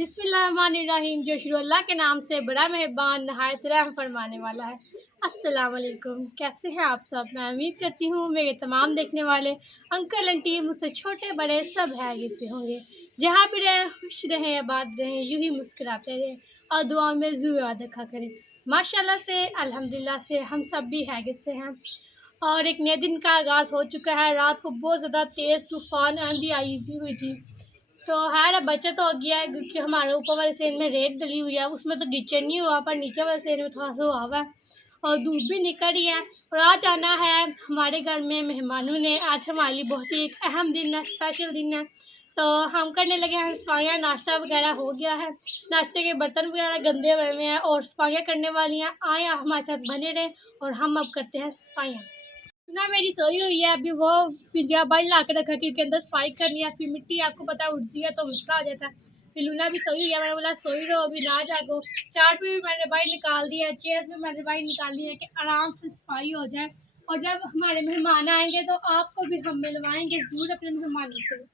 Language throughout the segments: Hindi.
बिस्मिल्लाहिर्रहमानिर्रहीम। जो शुरू अल्लाह के नाम से बड़ा मेहरबान नहायत रहम फरमाने वाला है। अस्सलाम वालेकुम, कैसे हैं आप सब। मैं उम्मीद करती हूँ मेरे तमाम देखने वाले अंकल आंटी मुझसे छोटे बड़े सब हैगियत से होंगे। जहाँ भी रहें खुश रहें, आबाद रहें, यूँ ही मुस्कुराते रहें और दुआओं में ज़रूर याद रखा करें। माशाल्लाह से अल्हम्दुलिल्लाह से हम सब भी हैगियत से हैं और एक नए दिन का आगाज़ हो चुका है। रात को बहुत ज़्यादा तेज़ तूफ़ान आंधी आई हुई थी, तो हमारा बचत हो गया है क्योंकि हमारे ऊपर वाले सेन में रेत डली हुई है, उसमें तो कीचड़ नहीं हुआ, पर नीचे वाले सेन में थोड़ा सा हुआ हुआ है और धूप भी निकल रही है। और आज आना है हमारे घर में मेहमानों ने। आज हमारे लिए बहुत ही एक अहम दिन है, स्पेशल दिन है, तो हम करने लगे हैं सफाइयाँ। नाश्ता वगैरह हो गया है, नाश्ते के बर्तन वगैरह गंदे हुए हैं और सफाइयाँ करने वाली हैं। आए हमारे साथ बने रहें और हम अब करते हैं सफाइयाँ। ना मेरी सोई हुई है, अभी वो पिंजरा बाहर ला के रखा क्योंकि अंदर सफाई करनी है। फिर मिट्टी आपको पता है उड़ती है तो मसला आ जाता है। फिर लूना भी सोई हुई है, मैंने बोला सोई रहो अभी ना जागो। चार्ट भी मैंने बाहर निकाल दिया है, चेयर भी मैंने बाहर निकाल दी है कि आराम से सफाई हो जाए। और जब हमारे मेहमान आएंगे तो आपको भी हम मिलवाएंगे ज़रूर अपने मेहमानों से।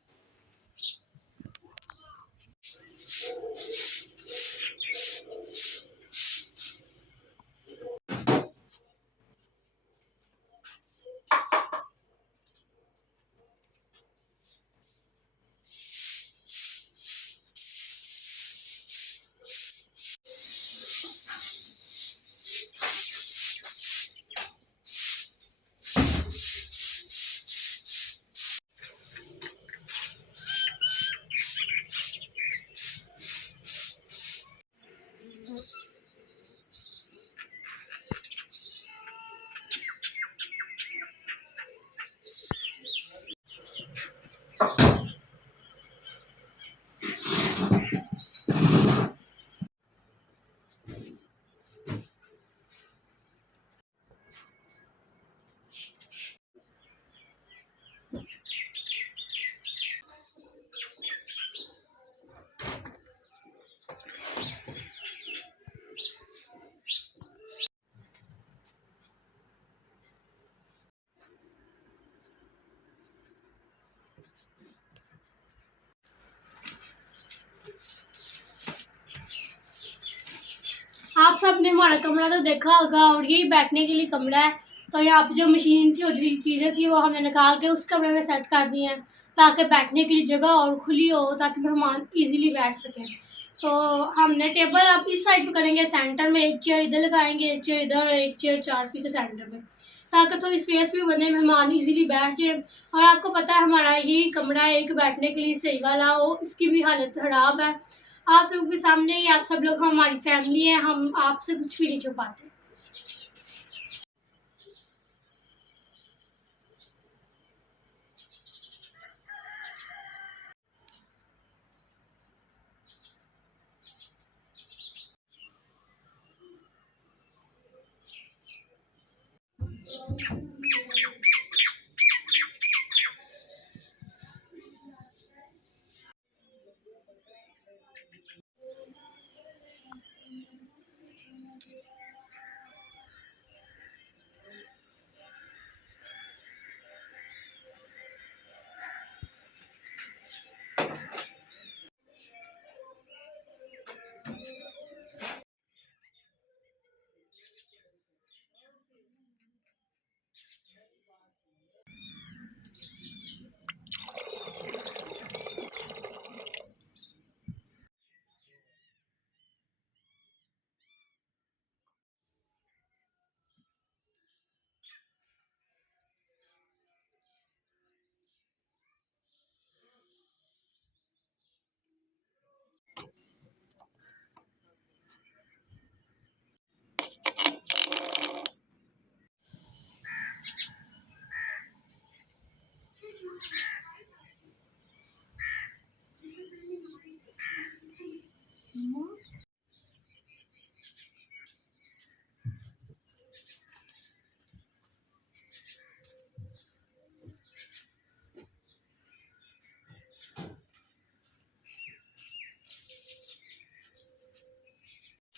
आप सब ने हमारा कमरा तो देखा होगा और यही बैठने के लिए कमरा है। तो यहाँ पर जो मशीन थी और जो चीज़ें थी वो हमने निकाल के उस कमरे में सेट कर दी हैं ताकि बैठने के लिए जगह और खुली हो, ताकि मेहमान इजीली बैठ सकें। तो हमने टेबल अब इस साइड पे करेंगे, सेंटर में एक चेयर इधर लगाएंगे, एक चेयर इधर और एक चेयर चारपी के सेंटर में, ताकि थोड़ी स्पेस भी बने, मेहमान इजीली बैठ जाए। और आपको पता है हमारा यही कमरा है एक बैठने के लिए सही वाला हो, इसकी भी हालत ख़राब है। आप लोगों के सामने ही, आप सब लोग हमारी फैमिली है, हम आपसे कुछ भी नहीं छुपाते।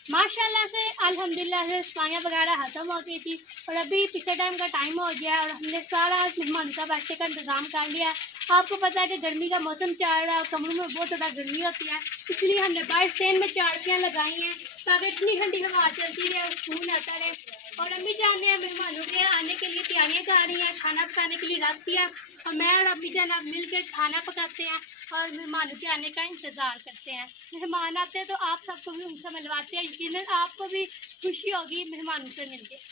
माशाल्लाह से अल्हम्दुलिल्लाह से सफाइयाँ वगैरह ख़त्म हो गई थी और अभी पिक्चर टाइम का टाइम हो गया है और हमने सारा मेहमान का बैठने का इंतज़ाम कर लिया है। आपको पता है कि गर्मी का मौसम चल रहा है और कमरों में बहुत ज़्यादा गर्मी होती है, इसलिए हमने बाहर स्टैंड में चारपियाँ लगाई हैं ताकि इतनी ठंडी हवा चलती रहे और सुकून आता रहे। और अम्मी जान ने मेहमानों के आने के लिए तैयारियाँ कर रही हैं, खाना पकाने के लिए रख दिया और मैं और अम्मी जान अब मिलकर खाना पकाते हैं और मेहमानों के आने का इंतज़ार करते हैं। मेहमान आते हैं तो आप सबको भी उनसे मिलवाते हैं, यकीनन आपको भी खुशी होगी मेहमानों से मिलके।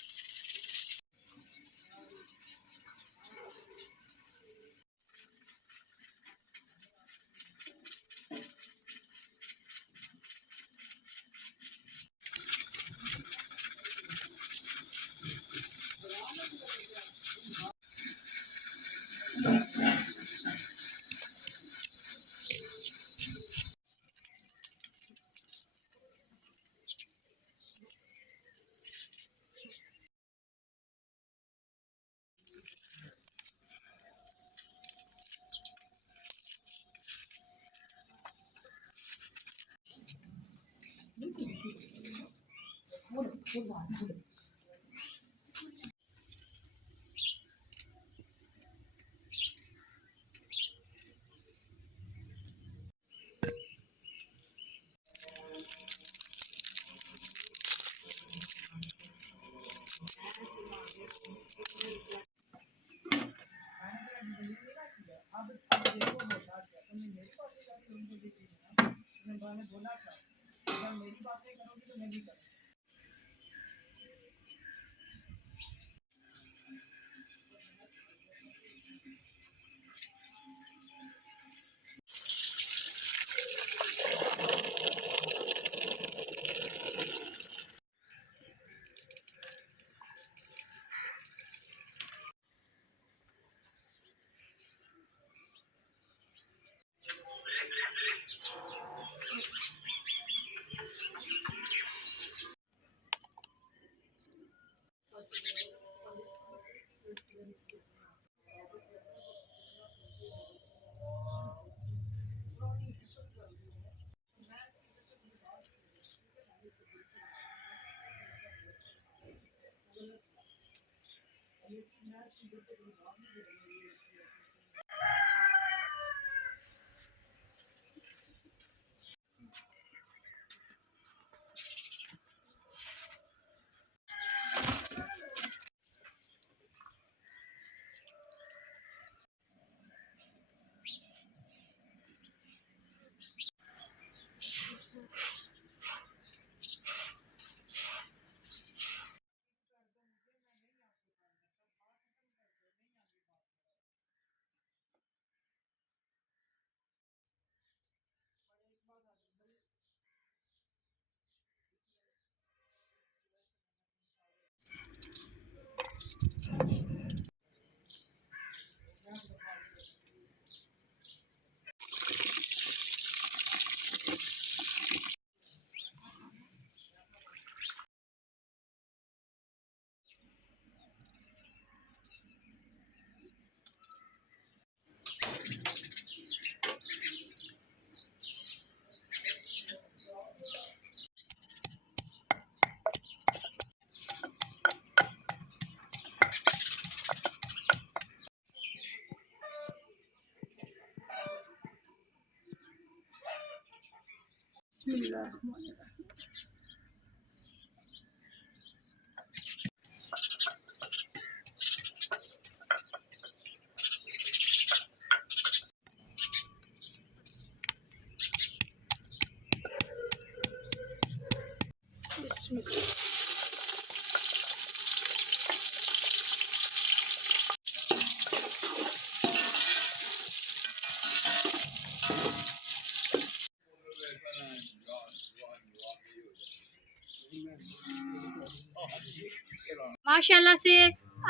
माशाल्लाह से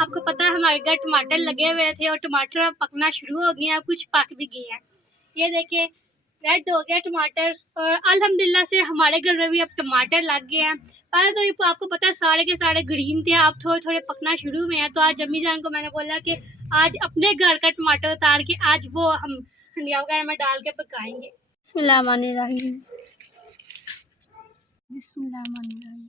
आपको पता है हमारे घर टमाटर लगे हुए थे और टमाटर अब पकना शुरू हो गए हैं, कुछ पक भी गए हैं। ये देखिए रेड हो गया टमाटर और अल्हम्दुलिल्लाह से हमारे घर में भी अब टमाटर लग गए हैं। पहले तो ये आपको पता है सारे के सारे ग्रीन थे, अब थोड़े थोड़े पकना शुरू हुए हैं। तो आज अम्मी जान को मैंने बोला कि आज अपने घर का टमाटर उतार के आज वो हम हंडिया वगैरह में डाल के पकाएंगे। बिस्मिल्लाहिर्रहमानिर्रहीम। बिस्मिल्लाहिर्रहमानिर्रहीम।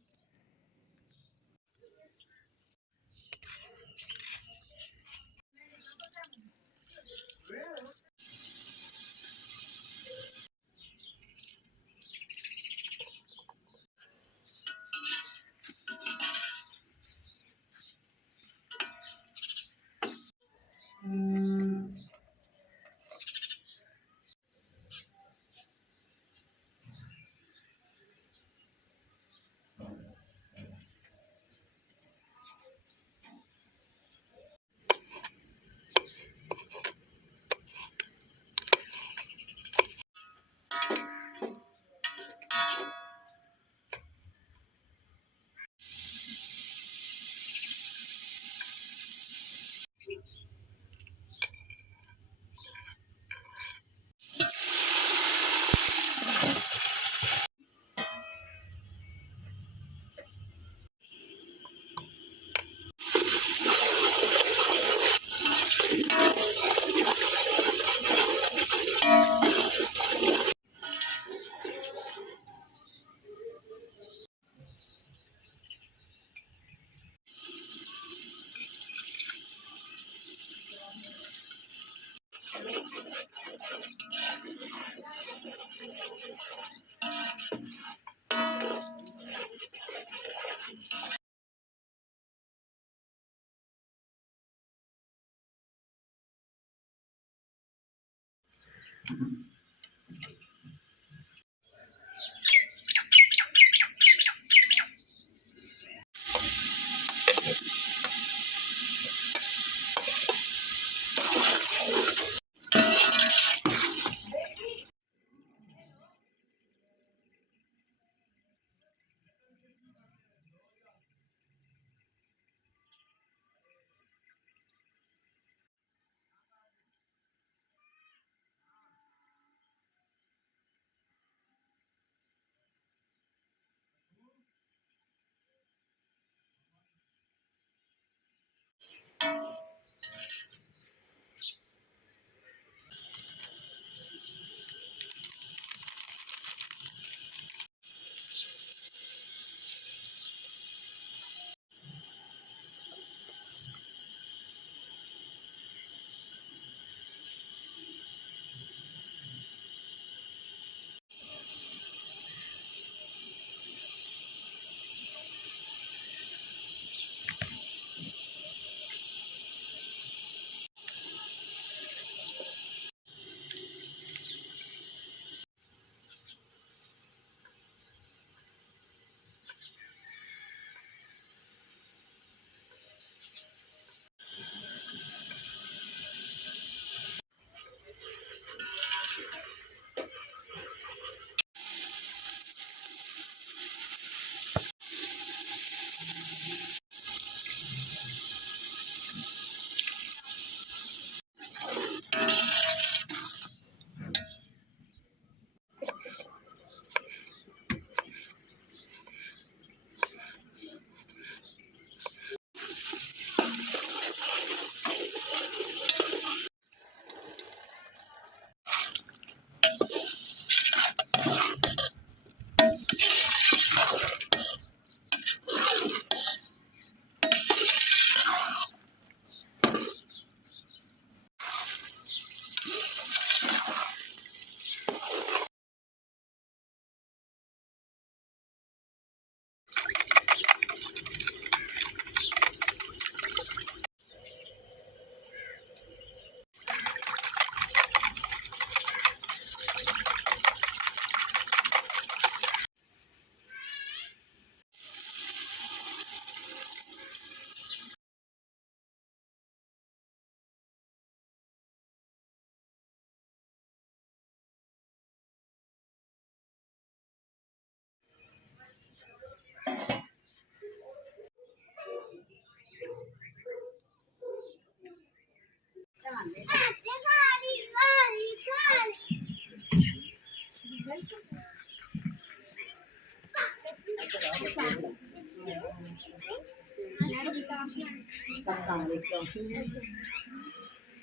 अस्सलाम वालेकुम।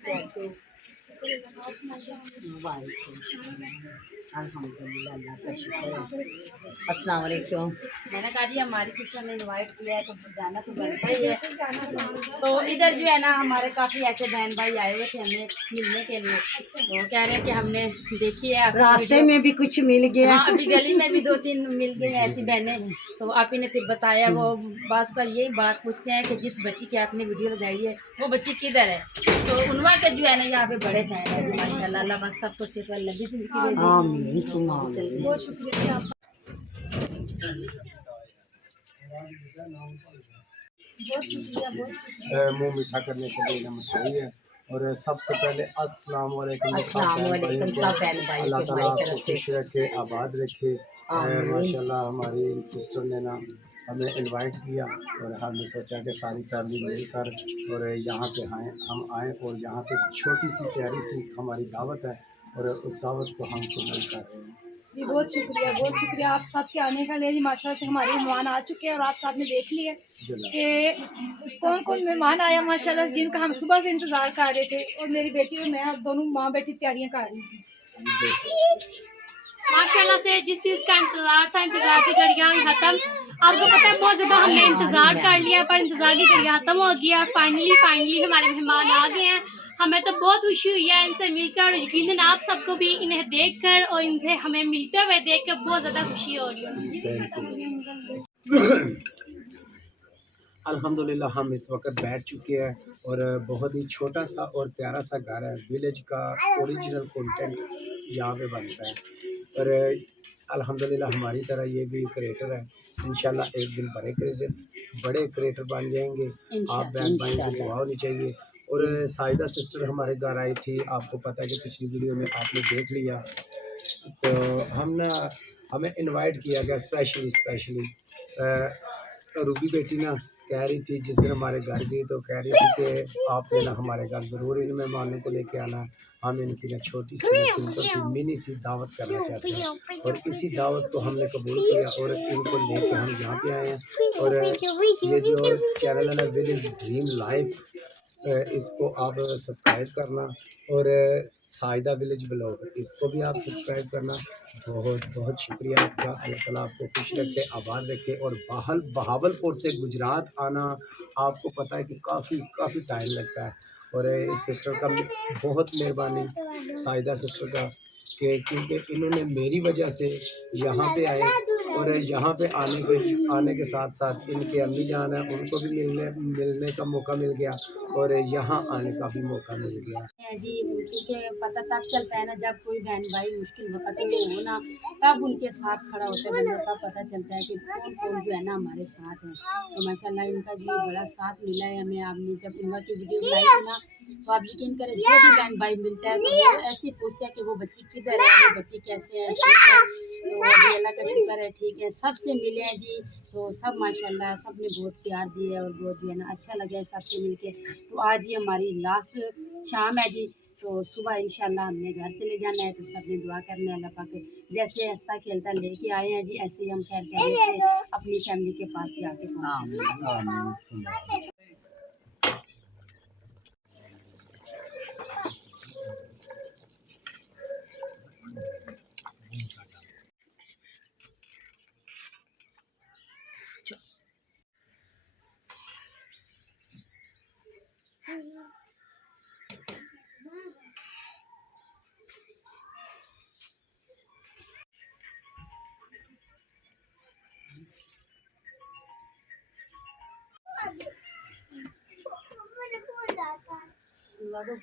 कैसे? वालेकुम। अल्हम्दुलिल्लाह, अल्लाह का शुक्र है। अस्सलाम वालेकुम। मैंने कहा जी हमारी सिस्टर ने इनवाइट किया है तो जाना तो बनता ही है। तो इधर जो है ना हमारे काफ़ी ऐसे बहन भाई आए हुए थे हमें मिलने के लिए, तो कह रहे हैं कि हमने देखी है रास्ते में भी कुछ मिल गया। हाँ, अभी गली में भी 2-3 मिल गई ऐसी बहनें। तो आप ही ने फिर बताया, वो बस पर यही बात पूछते हैं कि जिस बच्ची की आपने वीडियो लगाई है वो बच्ची किधर है। तो उनवा के जो है ना यहाँ पे बड़े फैन है जी माशाल्लाह। अल्लाह पाक सबको सिर्फ लंबी जिंदगी दे दी। आमीन। बहुत शुक्रिया आपका। मुंह मीठा करने के लिए मिठाई है। और सबसे पहले अस्सलाम वालेकुम अस्सलाम वालेकुम सब बहन भाई अल्लाह के ताला भाई आपको तरफ से खुश रखे, आबाद रखे। माशाल्लाह हमारी सिस्टर ने ना हमें इनवाइट किया और हमने सोचा कि सारी फैमिली मिलकर और यहाँ पे हम आएँ और यहाँ पे छोटी सी प्यारी सी हमारी दावत है और उस दावत को हम कबूल कर रहे हैं। जी बहुत शुक्रिया आप सबके आने का लिए जी। माशाल्लाह से हमारे मेहमान आ चुके हैं और आप साहब ने देख लिया कि कौन कौन मेहमान आया माशाल्लाह, जिनका हम सुबह से इंतज़ार कर रहे थे। और मेरी बेटी और मैं दोनों माँ बेटी तैयारियां कर रही थी माशाल्लाह से। जिस चीज़ का इंतज़ार की घड़ियाँ ख़त्म। आपको पता है बहुत ज़्यादा हमने इंतज़ार कर लिया पर इंतज़ार की घड़ियाँ ख़त्म हो गया। फाइनली हमारे मेहमान आ गए हैं। हमें तो बहुत खुशी हुई है इनसे मिलकर और यकीनन आप सबको भी इन्हें देखकर और इनसे हमें मिलते हुए देखकर बहुत ज़्यादा खुशी हो रही है। अल्हम्दुलिल्लाह हम इस वक्त बैठ चुके हैं और बहुत ही छोटा सा और प्यारा सा घर है। विलेज का ओरिजिनल कंटेंट यहाँ पे बनता है और अल्हम्दुलिल्लाह हमारी तरह ये भी क्रिएटर है। इंशाल्लाह एक दिन बड़े क्रिएटर बन जाएंगे। आप बहन भाई की दुआ होनी चाहिए। और साइदा सिस्टर हमारे घर आई थी, आपको पता है कि पिछली वीडियो में आपने देख लिया। तो हमें इनवाइट किया गया स्पेशली रूबी बेटी ना कह रही थी, जिस दिन हमारे घर गई तो कह रही थी कि आपने ना हमारे घर ज़रूर इन मेहमानों को लेके आना। हम इनकी ना छोटी सी सिंपल सी मिनी सी दावत करना चाहते हैं और इसी दावत को हमने कबूल किया और इनको लेके हम यहाँ पे आए हैं। और ये जो चैनल है ना विलेज ड्रीम लाइफ, इसको आप सब्सक्राइब करना और साइदा विलेज ब्लॉग इसको भी आप सब्सक्राइब करना। बहुत बहुत शुक्रिया आपका। अल्लाह ताला आपको खुश रखे, आबाद रखे। और बहावलपुर से गुजरात आना आपको पता है कि काफ़ी टाइम लगता है और इस सिस्टर का बहुत मेहरबानी साइदा सिस्टर का कि क्योंकि इन्होंने मेरी वजह से यहाँ पे आए और यहाँ पे आने के साथ साथ इनके अम्मी जान है उनको भी मिलने का मौका मिल गया और यहाँ आने का भी मौका मिल गया जी। क्योंकि पता तब चलता है ना जब कोई बहन भाई मुश्किल वक्त में हो ना, तब उनके साथ खड़ा होता है बंदा, तब पता चलता है कि कौन कौन जो है ना हमारे साथ है। तो माशाल्लाह इनका जी बड़ा साथ मिला है हमें। आपने जब उनका की वीडियो बनाई थी ना, तो आप यकीन करें जो भी बहन भाई मिलता है तो वो ऐसे ही पूछता है कि वो बच्ची किधर है, वो बच्ची कैसे है, ठीक है। तो अभी अल्लाह का शुक्र है ठीक है, सबसे मिले हैं जी। तो सब माशाल्लाह सब ने बहुत प्यार दिया और बहुत जो है ना अच्छा लगा है सबसे मिलके। तो आज ये हमारी लास्ट शाम है जी। तो सुबह इंशाल्लाह हमने घर चले जाना है, तो सबने दुआ करना है अल्लाह पाक जैसे हंसता खेलता लेके आए हैं जी, ऐसे ही हम खैर खैरियत से अपनी फैमिली के पास जाके पहुँचे।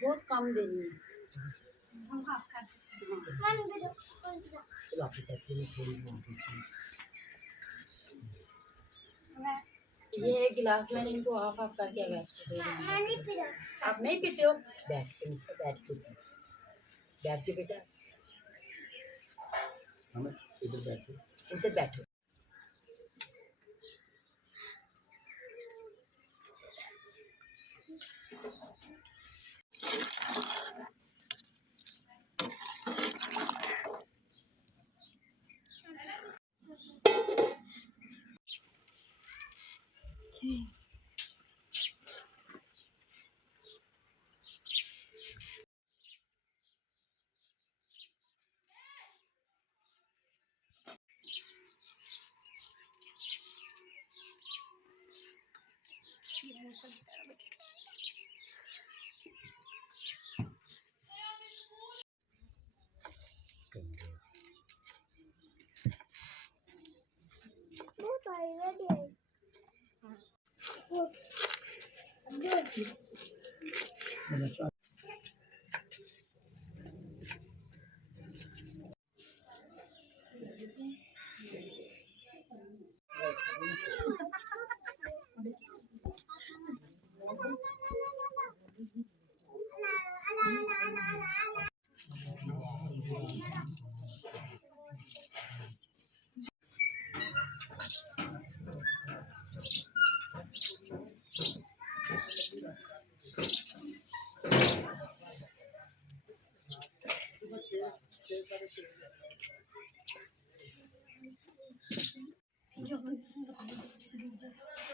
बहुत कम देनी है। ये एक गिलास जो है इनको हाफ हाफ करके वेस्ट कर देना। आप नहीं पीते हो? बैठ के बेटा हमें इधर बैठो। उधर बैठो।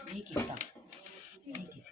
नहीं किया नहीं किया।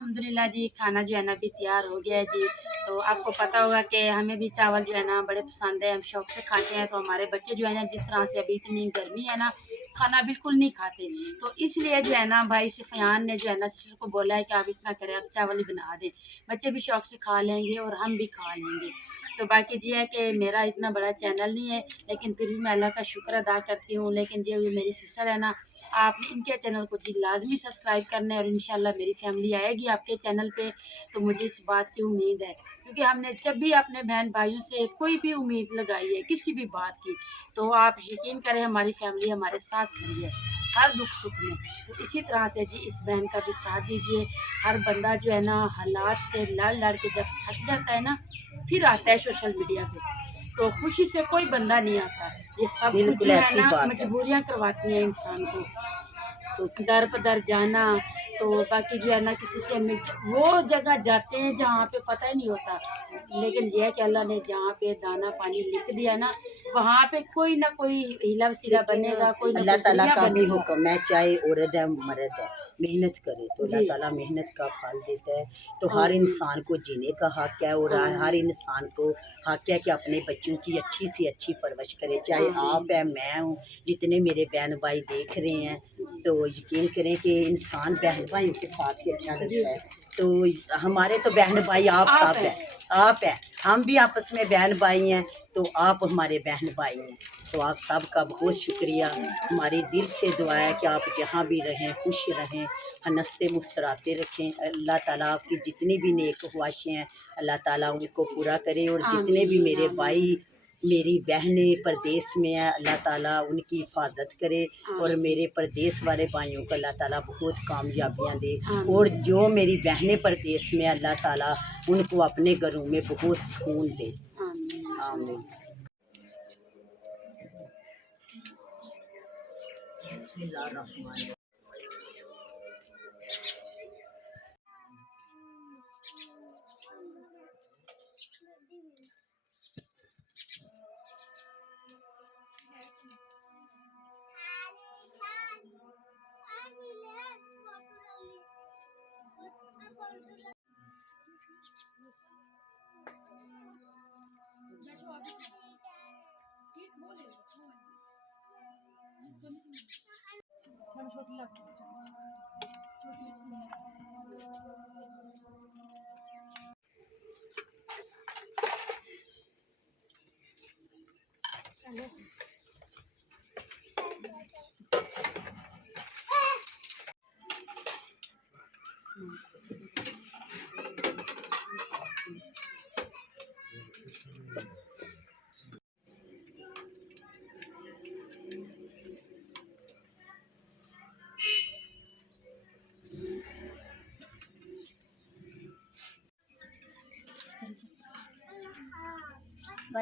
अल्हम्दुलिल्लाह जी, खाना जो है ना अभी तैयार हो गया है जी। तो आपको पता होगा कि हमें भी चावल जो है ना बड़े पसंद है, हम शौक से खाते हैं। तो हमारे बच्चे जो है ना जिस तरह से अभी इतनी गर्मी है ना, खाना बिल्कुल नहीं खाते। तो इसलिए जो है ना भाई सिफियान ने जो है ना सिस्टर को बोला है कि आप इस तरह करें, आप चावल ही बना दें, बच्चे भी शौक से खा लेंगे और हम भी खा लेंगे। तो बाकी ये है कि मेरा इतना बड़ा चैनल नहीं है, लेकिन फिर भी मैं अल्लाह का शुक्र अदा करती हूँ। लेकिन ये मेरी सिस्टर है ना, आपने इनके चैनल को जी लाजमी सब्सक्राइब करना है और इंशाल्लाह मेरी फैमिली आएगी आपके चैनल पे। तो मुझे इस बात की उम्मीद है, क्योंकि हमने जब भी अपने बहन भाइयों से कोई भी उम्मीद लगाई है किसी भी बात की, तो आप यकीन करें हमारी फैमिली हमारे साथ खड़ी है हर दुख सुख में। तो इसी तरह से जी इस बहन का भी साथ दीजिए। हर बंदा जो है ना हालात से लड़ लड़ के जब थक जाता है ना, फिर आता है सोशल मीडिया पे। तो खुशी से कोई बंदा नहीं आता, ये सब कुछ जो है ना मजबूरियाँ करवाती हैं इंसान को। तो दर पर दर जाना, तो बाकी जो है ना किसी से वो जगह जाते हैं जहाँ पे पता ही नहीं होता। लेकिन यह है कि अल्लाह ने जहाँ पे दाना पानी लिख दिया ना, वहाँ पे कोई ना कोई हिला वसीला बनेगा, कोई ना अल्लाह कोई ताला जरिया का भी बनेगा। हुक्म है, चाहे औरत है मर्द है, मेहनत करे तो अल्लाह जी। ताला मेहनत का फल देता है। तो हर आमीन। इंसान को जीने का हक है और आमीन। हर इंसान को हक है कि अपने बच्चों की अच्छी से अच्छी परवरिश करे। चाहे आप है, मैं हूँ, जितने मेरे बहन भाई देख रहे हैं, तो यकीन करें कि इंसान बहन भाइयों के साथ ही अच्छा लगता है। तो हमारे तो बहन भाई आप सब हैं, आप हैं, हम भी आपस में बहन भाई हैं, तो आप हमारे बहन भाई हैं। तो आप सबका बहुत शुक्रिया। हमारी दिल से दुआ है कि आप जहाँ भी रहें खुश रहें, हंसते मुस्कुराते रखें। अल्लाह ताला आपकी जितनी भी नेक ख्वाहिशें हैं अल्लाह ताला उनको पूरा करे। और जितने भी मेरे भाई मेरी बहनें परदेश में हैं अल्लाह ताला उनकी हिफाजत करे। और मेरे परदेश वाले भाइयों को अल्लाह ताला बहुत कामयाबियाँ दे। और जो मेरी बहनें परदेश में अल्लाह ताला उनको अपने घरों में बहुत सुकून दे। आमीन। बिस्मिल्लाहिर्रहमानिर्रहीम।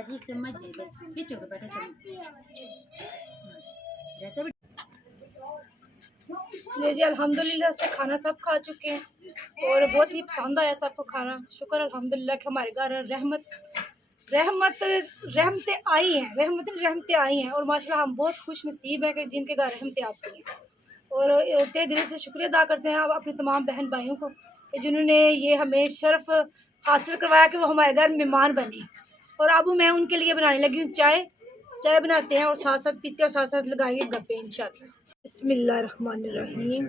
बाजी एक चम्मच दे दे, खींचो के बेटा चम्मच रहते बेटा। ले जी अल्हम्दुलिल्लाह से खाना सब खा चुके हैं और बहुत ही पसंद आया सबको खाना। शुक्र अल्हम्दुलिल्लाह कि हमारे घर रहमतें आई हैं, रहमतें आई हैं और माशाल्लाह हम बहुत खुश नसीब हैं कि जिनके घर रहमतें आती हैं। और तहे दिल से शुक्रिया अदा करते हैं आप अपने तमाम बहन भाइयों को कि जिन्होंने ये हमें शर्फ हासिल करवाया कि वो हमारे घर मेहमान बने। और अब मैं उनके लिए बनाने लगी हूँ चाय बनाते हैं और साथ साथ पीते और साथ साथ लगाएंगे गप्पे इंशाल्लाह। बिस्मिल्लाहिर्रहमानिर्रहीम।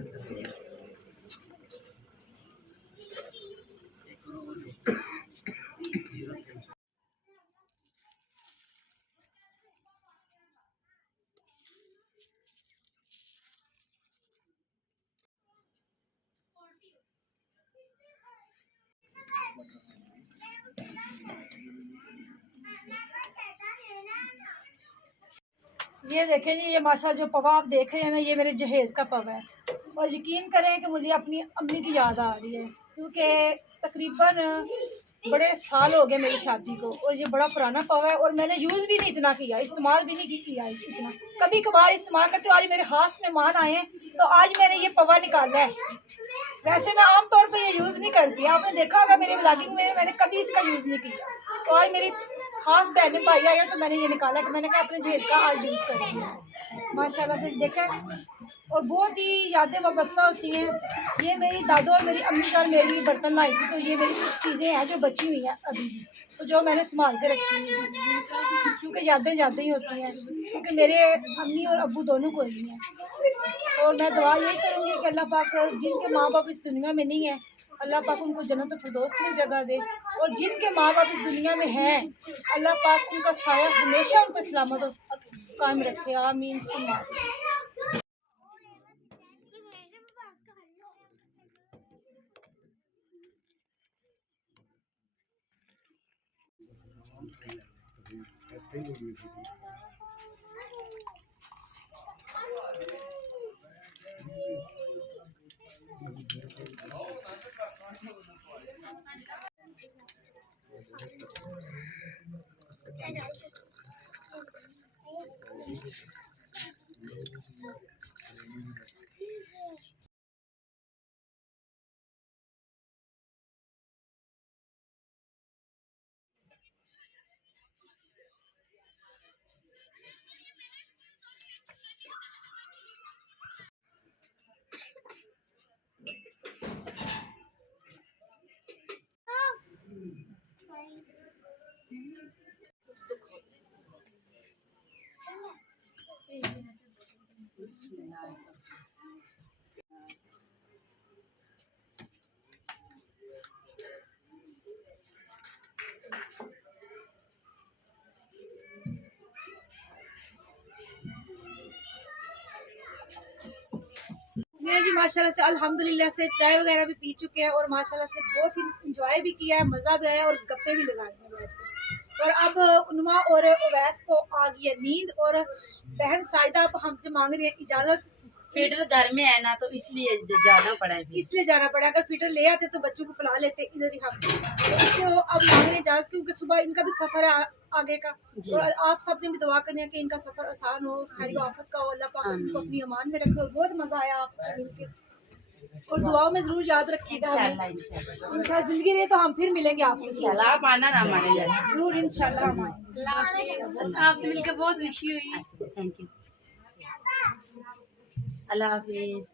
ये देखें जी, ये माशा जो पवा आप देख रहे हैं ना, ये मेरे जहेज़ का पवा है और यकीन करें कि मुझे अपनी अम्मी की याद आ रही है क्योंकि तकरीबन बड़े साल हो गए मेरी शादी को और ये बड़ा पुराना पवा है और मैंने यूज़ भी नहीं इतना किया, इस्तेमाल भी नहीं किया इतना, कभी कभार इस्तेमाल करती हूँ। आज मेरे खास मेहमान आए हैं तो आज मैंने ये पवा निकाला है। वैसे मैं आम तौर पे ये यूज़ नहीं करती, आपने देखा होगा मेरे व्लॉगिंग में मैंने कभी इसका यूज़ नहीं किया। तो आज मेरी खास बहन भाई आए तो मैंने ये निकाला कि मैंने कहा अपने जहेज का आज यूज़ करेंगे माशाल्लाह से। देखा और बहुत ही यादें वाबस्ता होती हैं। ये मेरी दादो और मेरी अम्मी का मेरे लिए बर्तन लाई थी तो ये मेरी कुछ चीज़ें हैं जो बची हुई हैं अभी भी, तो जो मैंने संभाल के रखी हुई हैं क्योंकि यादें ही होती हैं क्योंकि मेरे अम्मी और अब्बू दोनों को ही हैं। और मैं दुआ यही करूँगी कि अल्लाह पाक जिनके माँ बाप इस दुनिया में नहीं है अल्लाह पाक उनको जन्नत फिरदौस में जगह दे और जिनके माँ बाप इस दुनिया में हैं अल्लाह पाक उनका साया हमेशा उन पर सलामत और कायम रखे। आमीन सुम्मा आमीन। ये जी माशाल्लाह से अल्हम्दुलिल्लाह से चाय वगैरह भी पी चुके हैं और माशाल्लाह से बहुत ही इंजॉय भी किया है, मज़ा भी आया और गप्पे भी लगाए हैं बैठ के। और अब उन्मा और उवैस को आ गई है नींद और बहन साइदा अब हमसे मांग रही है इजाज़त। फीडर घर में है ना तो इसलिए जाना पड़ा है, इसलिए जाना पड़ा। अगर फीडर ले आते तो बच्चों को पिला लेते इधर ही हम। तो अब मांग रहे हैं इजाज़त क्योंकि सुबह इनका भी सफ़र है आगे का और आप सब ने भी दुआ करनी है कि इनका सफ़र आसान हो, खैर आफत का हो, अल्लाह पाक उनको अपनी अमान में रखे। बहुत मज़ा आया आपसे मिलके और दुआओं में ज़रूर याद रखिएगा हमें। इंशाल्लाह ज़िंदगी रहे तो हम फिर मिलेंगे आपसे इंशाल्लाह। आप आना ना हमारे घर ज़रूर इंशाल्लाह हम आएंगे। आपसे मिलकर बहुत खुशी हुई। Thank you. अल्लाह हाफिज़।